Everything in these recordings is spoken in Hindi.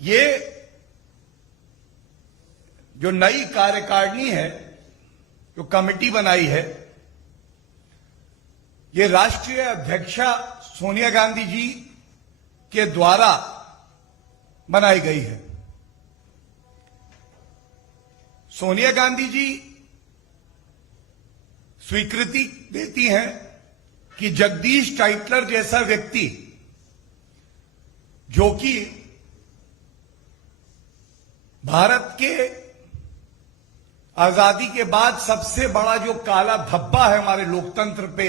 ये जो नई कार्यकारिणी है, जो कमेटी बनाई है, ये राष्ट्रीय अध्यक्षा सोनिया गांधी जी के द्वारा बनाई गई है। सोनिया गांधी जी स्वीकृति देती हैं कि जगदीश टाइटलर जैसा व्यक्ति, जो कि भारत के आजादी के बाद सबसे बड़ा जो काला धब्बा है हमारे लोकतंत्र पे,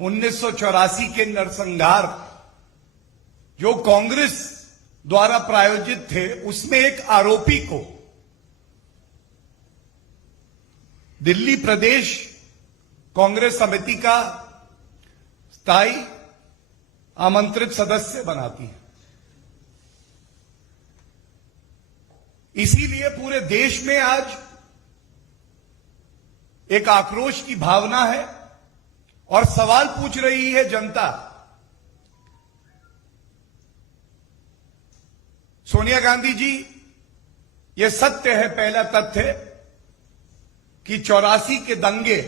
1984 के नरसंहार जो कांग्रेस द्वारा प्रायोजित थे, उसमें एक आरोपी को दिल्ली प्रदेश कांग्रेस समिति का स्थायी आमंत्रित सदस्य बनाती है। इसीलिए पूरे देश में आज एक आक्रोश की भावना है और सवाल पूछ रही है जनता। सोनिया गांधी जी, यह सत्य है, पहला तथ्य कि 84 के दंगे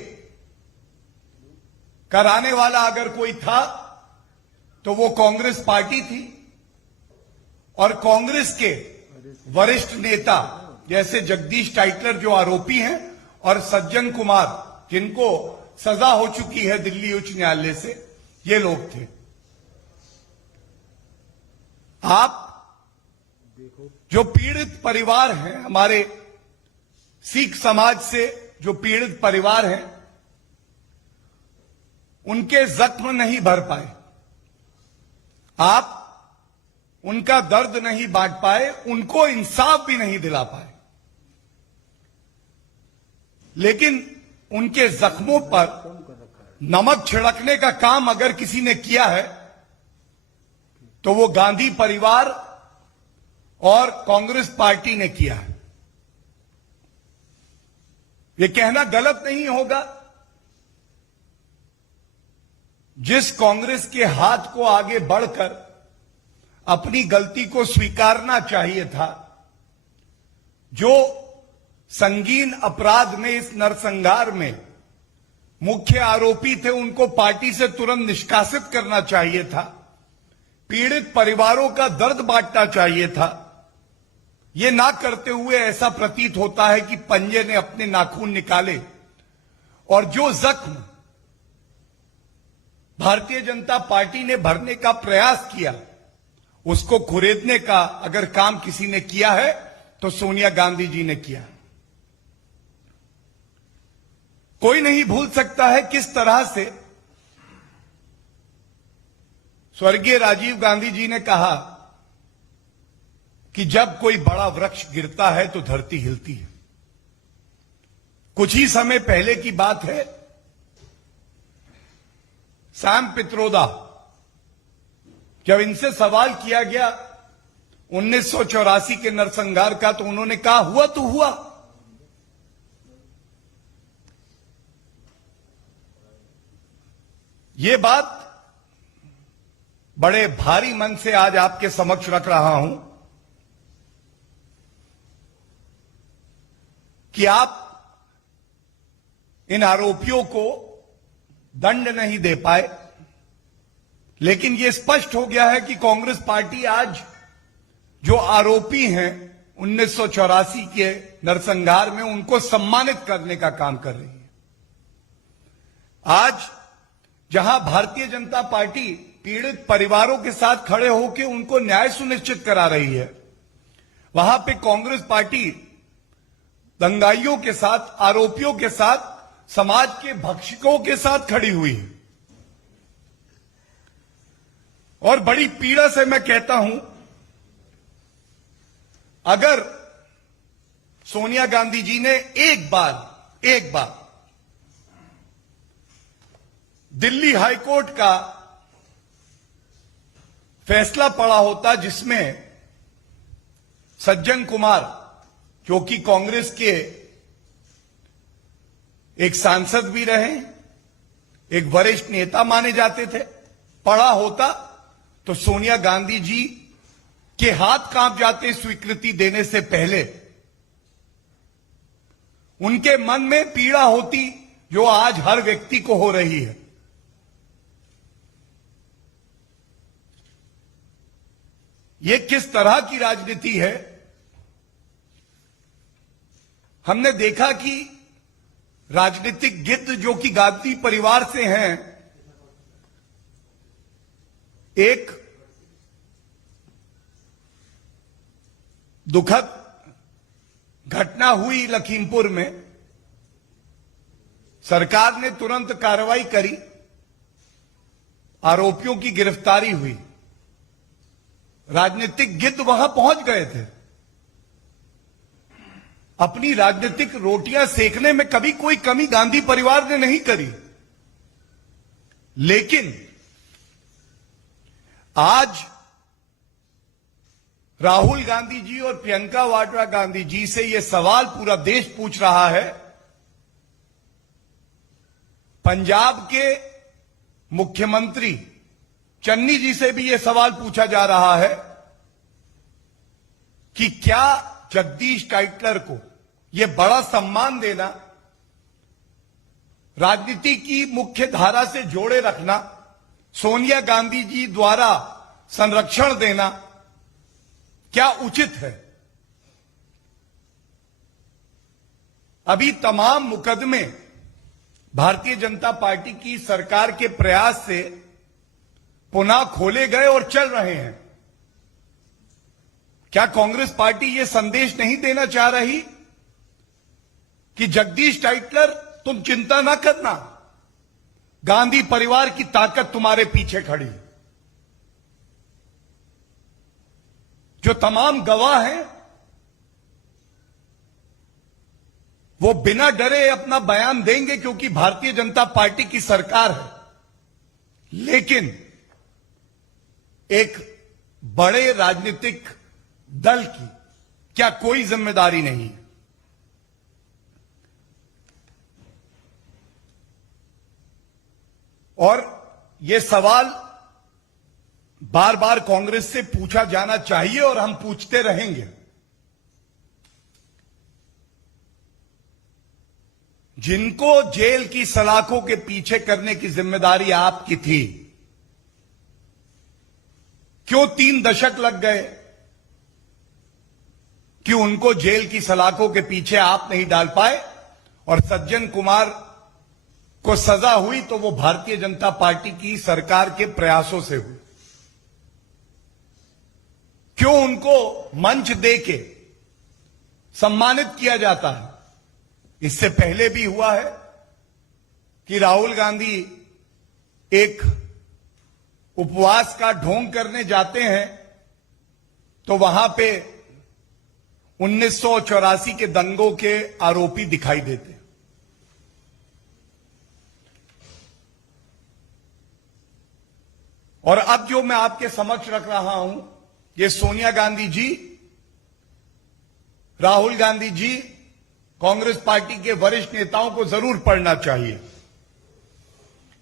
कराने वाला अगर कोई था तो वो कांग्रेस पार्टी थी, और कांग्रेस के वरिष्ठ नेता जैसे जगदीश टाइटलर जो आरोपी हैं, और सज्जन कुमार जिनको सजा हो चुकी है दिल्ली उच्च न्यायालय से, ये लोग थे। आप जो पीड़ित परिवार हैं, हमारे सिख समाज से जो पीड़ित परिवार हैं, उनके जख्म नहीं भर पाए, आप उनका दर्द नहीं बांट पाए, उनको इंसाफ भी नहीं दिला पाए। लेकिन उनके जख्मों पर नमक छिड़कने का काम अगर किसी ने किया है तो वो गांधी परिवार और कांग्रेस पार्टी ने किया है। ये कहना गलत नहीं होगा, जिस कांग्रेस के हाथ को आगे बढ़कर अपनी गलती को स्वीकारना चाहिए था, जो संगीन अपराध में, इस नरसंहार में मुख्य आरोपी थे, उनको पार्टी से तुरंत निष्कासित करना चाहिए था, पीड़ित परिवारों का दर्द बांटना चाहिए था। यह ना करते हुए ऐसा प्रतीत होता है कि पंजे ने अपने नाखून निकाले और जो जख्म भारतीय जनता पार्टी ने भरने का प्रयास किया, उसको कुरेदने का अगर काम किसी ने किया है तो सोनिया गांधी जी ने किया। कोई नहीं भूल सकता है किस तरह से स्वर्गीय राजीव गांधी जी ने कहा कि जब कोई बड़ा वृक्ष गिरता है तो धरती हिलती है। कुछ ही समय पहले की बात है, सैम पित्रोदा, जब इनसे सवाल किया गया 1984 के नरसंहार का, तो उन्होंने कहा हुआ तो हुआ। ये बात बड़े भारी मन से आज आपके समक्ष रख रहा हूं कि आप इन आरोपियों को दंड नहीं दे पाए, लेकिन यह स्पष्ट हो गया है कि कांग्रेस पार्टी आज जो आरोपी हैं 1984 के नरसंहार में, उनको सम्मानित करने का काम कर रही है। आज जहां भारतीय जनता पार्टी पीड़ित परिवारों के साथ खड़े होकर उनको न्याय सुनिश्चित करा रही है, वहां पे कांग्रेस पार्टी दंगाइयों के साथ, आरोपियों के साथ, समाज के भक्षकों के साथ खड़ी हुई है। और बड़ी पीड़ा से मैं कहता हूं, अगर सोनिया गांधी जी ने एक बार दिल्ली हाईकोर्ट का फैसला पढ़ा होता, जिसमें सज्जन कुमार, जो कि कांग्रेस के एक सांसद भी रहे, एक वरिष्ठ नेता माने जाते थे, पढ़ा होता तो सोनिया गांधी जी के हाथ कांप जाते स्वीकृति देने से पहले। उनके मन में पीड़ा होती जो आज हर व्यक्ति को हो रही है। यह किस तरह की राजनीति है? हमने देखा कि राजनीतिक गिद्ध जो कि गांधी परिवार से हैं, एक दुखद घटना हुई लखीमपुर में। सरकार ने तुरंत कार्रवाई करी, आरोपियों की गिरफ्तारी हुई। राजनीतिक गिद्ध वहां पहुंच गए थे। अपनी राजनीतिक रोटियां सेकने में कभी कोई कमी गांधी परिवार ने नहीं करी, लेकिन आज राहुल गांधी जी और प्रियंका वाड्रा गांधी जी से यह सवाल पूरा देश पूछ रहा है। पंजाब के मुख्यमंत्री चन्नी जी से भी यह सवाल पूछा जा रहा है कि क्या जगदीश टाइटलर को यह बड़ा सम्मान देना, राजनीति की मुख्य धारा से जोड़े रखना, सोनिया गांधी जी द्वारा संरक्षण देना क्या उचित है? अभी तमाम मुकदमे भारतीय जनता पार्टी की सरकार के प्रयास से पुनः खोले गए और चल रहे हैं। क्या कांग्रेस पार्टी यह संदेश नहीं देना चाह रही कि जगदीश टाइटलर तुम चिंता ना करना, गांधी परिवार की ताकत तुम्हारे पीछे खड़ी है? जो तमाम गवाह हैं वो बिना डरे अपना बयान देंगे क्योंकि भारतीय जनता पार्टी की सरकार है, लेकिन एक बड़े राजनीतिक दल की क्या कोई जिम्मेदारी नहीं है? और यह सवाल बार बार कांग्रेस से पूछा जाना चाहिए और हम पूछते रहेंगे। जिनको जेल की सलाखों के पीछे करने की जिम्मेदारी आपकी थी, क्यों 3 दशक लग गए कि उनको जेल की सलाखों के पीछे आप नहीं डाल पाए? और सज्जन कुमार को सजा हुई तो वो भारतीय जनता पार्टी की सरकार के प्रयासों से हुई। क्यों उनको मंच देके सम्मानित किया जाता है? इससे पहले भी हुआ है कि राहुल गांधी एक उपवास का ढोंग करने जाते हैं तो वहां पे 1984 के दंगों के आरोपी दिखाई देते हैं। और अब जो मैं आपके समक्ष रख रहा हूं, ये सोनिया गांधी जी, राहुल गांधी जी, कांग्रेस पार्टी के वरिष्ठ नेताओं को जरूर पढ़ना चाहिए।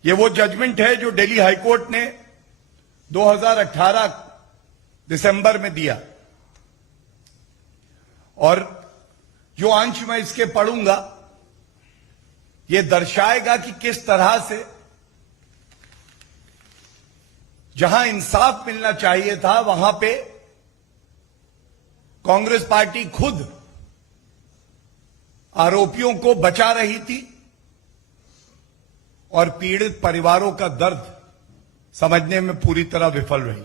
ये वो जजमेंट है जो दिल्ली हाईकोर्ट ने 2018 दिसंबर में दिया, और जो अंश मैं इसके पढ़ूंगा ये दर्शाएगा कि किस तरह से जहां इंसाफ मिलना चाहिए था वहां पे कांग्रेस पार्टी खुद आरोपियों को बचा रही थी और पीड़ित परिवारों का दर्द समझने में पूरी तरह विफल रही।